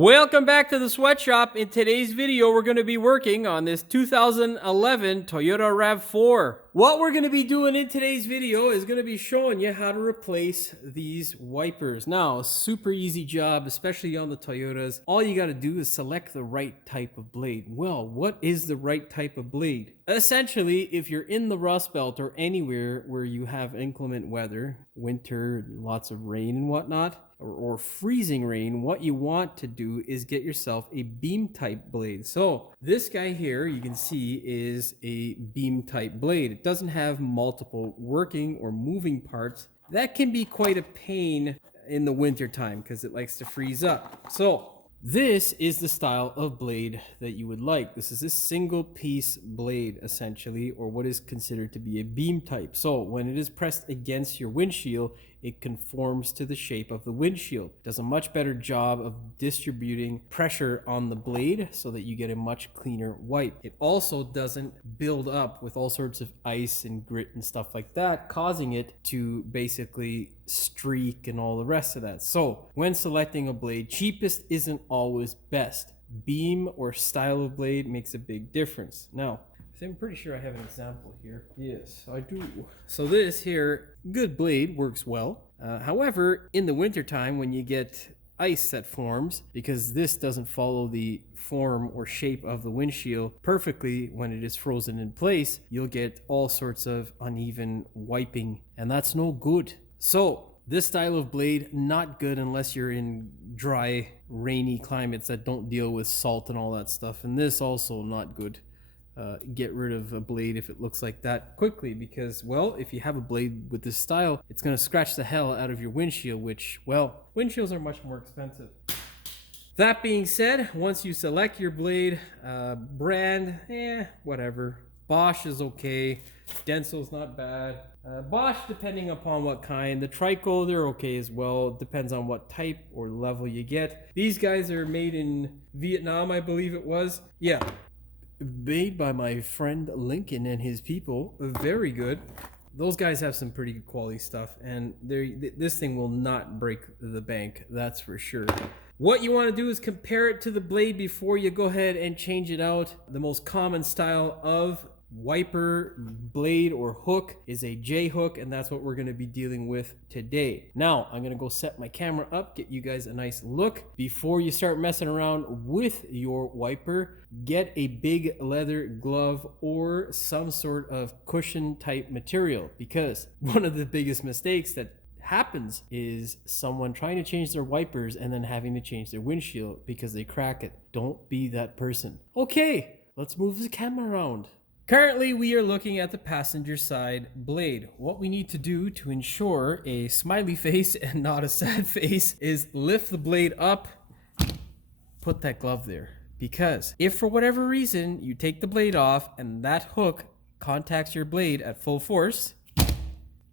Welcome back to the sweatshop. In today's video, we're going to be working on this 2011 Toyota RAV4. What we're going to be doing in today's video is going to be showing you how to replace these wipers. Now, super easy job, especially on the Toyotas. All you got to do is select the right type of blade. Well, what is the right type of blade? Essentially, if you're in the Rust Belt or anywhere where you have inclement weather, winter, lots of rain and whatnot, or freezing rain, what you want to do is get yourself a beam type blade. So this guy here, you can see, is a beam type blade. It doesn't have multiple working or moving parts. That can be quite a pain in the winter time because it likes to freeze up. So this is the style of blade that you would like. This is a single piece blade essentially, or what is considered to be a beam type. So when it is pressed against your windshield, it conforms to the shape of the windshield. It does a much better job of distributing pressure on the blade so that you get a much cleaner wipe. It also doesn't build up with all sorts of ice and grit and stuff like that, causing it to basically streak and all the rest of that. So when selecting a blade, cheapest isn't always best. Beam or style of blade makes a big difference. Now, I'm pretty sure I have an example here. Yes, I do. So this here, good blade, works well. However, in the wintertime, when you get ice that forms, because this doesn't follow the form or shape of the windshield perfectly when it is frozen in place, you'll get all sorts of uneven wiping, and that's no good. So this style of blade, not good unless you're in dry, rainy climates that don't deal with salt and all that stuff. And this also not good. Get rid of a blade if it looks like that quickly, because, well, if you have a blade with this style, it's going to scratch the hell out of your windshield, which, well, windshields are much more expensive. That being said, once you select your blade, brand, whatever. Bosch is okay. Denso's not bad. Bosch, depending upon what kind. The Trico, they're okay as well. Depends on what type or level you get. These guys are made in Vietnam, I believe it was. Yeah. Made by my friend Lincoln and his people. Very good. Those guys have some pretty good quality stuff, and this thing will not break the bank, that's for sure. What you want to do is compare it to the blade before you go ahead and change it out. The most common style of wiper blade or hook is a J hook, and that's what we're going to be dealing with today. Now I'm going to go set my camera up, get you guys a nice look. Before you start messing around with your wiper, get a big leather glove or some sort of cushion type material, because one of the biggest mistakes that happens is someone trying to change their wipers and then having to change their windshield because they crack it. Don't be that person. Okay, let's move the camera around. Currently, we are looking at the passenger side blade. What we need to do to ensure a smiley face and not a sad face is lift the blade up, put that glove there. Because if for whatever reason you take the blade off and that hook contacts your blade at full force,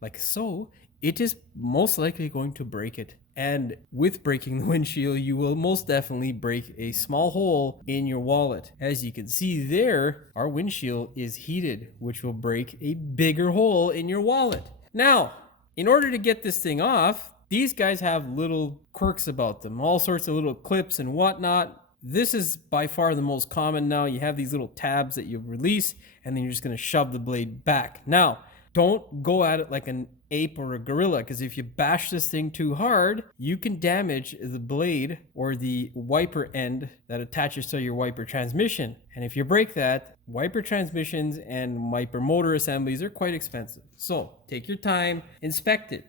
like so, it is most likely going to break it. And with breaking the windshield, you will most definitely break a small hole in your wallet. As you can see there, our windshield is heated, which will break a bigger hole in your wallet. Now, in order to get this thing off, these guys have little quirks about them, all sorts of little clips and whatnot. This is by far the most common now. You have these little tabs that you release, and then you're just gonna shove the blade back. Now, don't go at it like an ape or a gorilla, because if you bash this thing too hard, you can damage the blade or the wiper end that attaches to your wiper transmission. And if you break that, wiper transmissions and wiper motor assemblies are quite expensive. So take your time, inspect it.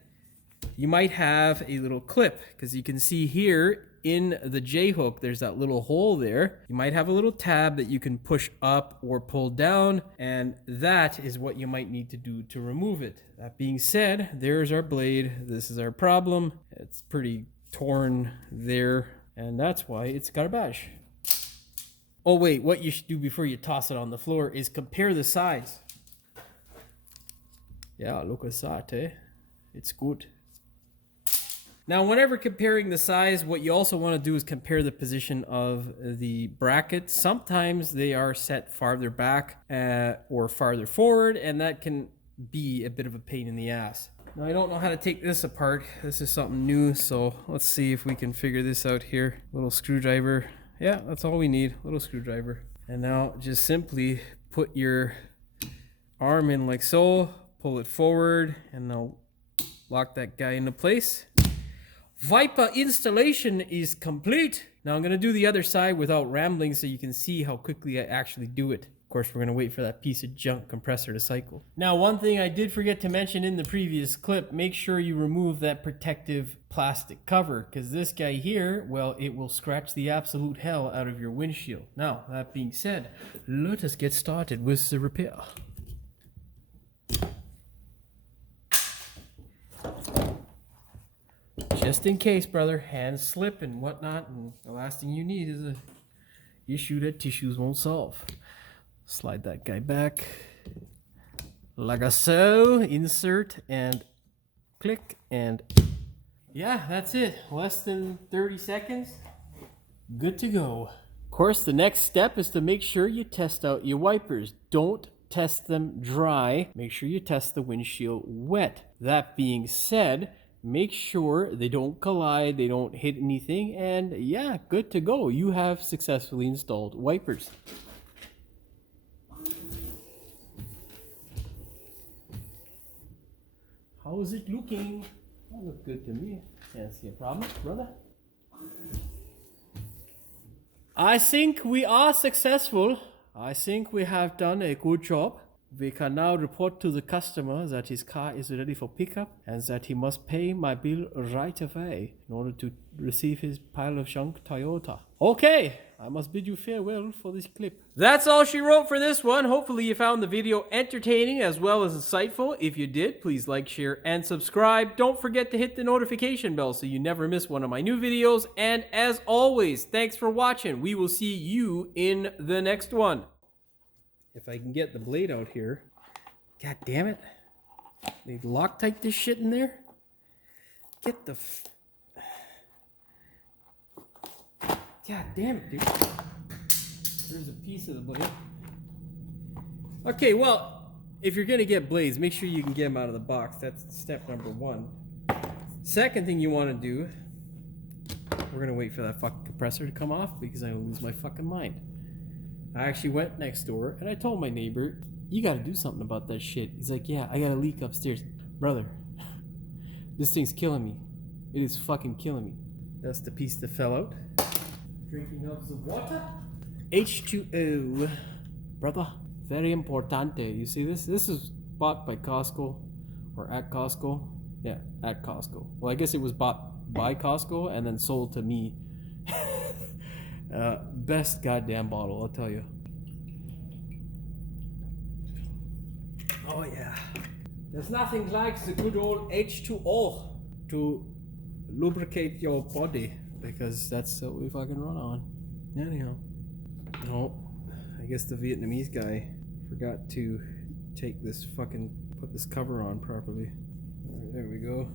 You might have a little clip, because you can see here in the J hook, there's that little hole there. You might have a little tab that you can push up or pull down, and that is what you might need to do to remove it. That being said, there's our blade. This is our problem. It's pretty torn there, and that's why it's garbage. Oh wait, what you should do before you toss it on the floor is compare the size. Yeah, look at that, eh? It's good. Now, whenever comparing the size, what you also want to do is compare the position of the brackets. Sometimes they are set farther back or farther forward, and that can be a bit of a pain in the ass. Now, I don't know how to take this apart. This is something new, so let's see if we can figure this out here. Little screwdriver. Yeah, that's all we need. Little screwdriver. And now just simply put your arm in like so, pull it forward, and now lock that guy into place. Viper installation is complete. Now I'm gonna do the other side without rambling so you can see how quickly I actually do it. Of course, we're gonna wait for that piece of junk compressor to cycle. Now, one thing I did forget to mention in the previous clip, make sure you remove that protective plastic cover, because this guy here, well, it will scratch the absolute hell out of your windshield. Now, that being said, let us get started with the repair. Just in case, brother, hands slip and whatnot, and the last thing you need is a issue that tissues won't solve. Slide that guy back like so, insert and click, and yeah, that's it. Less than 30 seconds, good to go. Of course, the next step is to make sure you test out your wipers. Don't test them dry. Make sure you test the windshield wet. That being said, make sure they don't collide, they don't hit anything, and yeah, good to go. You have successfully installed wipers. How is it looking? That looks good to me. Can't see a problem, brother. I think we are successful. I think we have done a good job. We can now report to the customer that his car is ready for pickup and that he must pay my bill right away in order to receive his pile of junk Toyota. Okay, I must bid you farewell for this clip. That's all she wrote for this one. Hopefully you found the video entertaining as well as insightful. If you did, please like, share, and subscribe. Don't forget to hit the notification bell so you never miss one of my new videos. And as always, thanks for watching. We will see you in the next one. If I can get the blade out here. God damn it. They Loctite this shit in there? Get the God damn it, dude. There's a piece of the blade. Okay, well, if you're gonna get blades, make sure you can get them out of the box. That's step number one. Second thing you want to do, we're gonna wait for that fucking compressor to come off because I'm gonna lose my fucking mind. I actually went next door and I told my neighbor, you gotta do something about that shit. He's like, yeah, I got a leak upstairs. Brother, this thing's killing me. It is fucking killing me. That's the piece that fell out. Drinking of the water. H2O. Brother, very importante. You see this? This is bought by Costco or at Costco. Yeah, at Costco. Well, I guess it was bought by Costco and then sold to me. Best goddamn bottle, I'll tell you. Oh yeah. There's nothing like the good old H2O to lubricate your body, because that's what we fucking run on. Anyhow. Oh, I guess the Vietnamese guy forgot to take this fucking, put this cover on properly. Alright, there we go.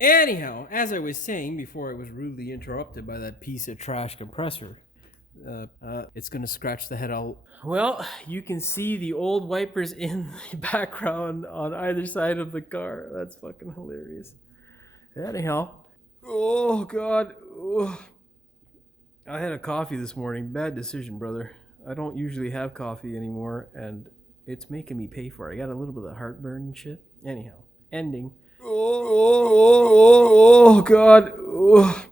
Anyhow, as I was saying before I was rudely interrupted by that piece of trash compressor, it's gonna scratch the head out. Well, you can see the old wipers in the background on either side of the car. That's fucking hilarious. Anyhow, oh god, oh. I had a coffee this morning. Bad decision, brother. I don't usually have coffee anymore, and it's making me pay for it. I got a little bit of heartburn and shit. Anyhow, ending. Oh god. Oh.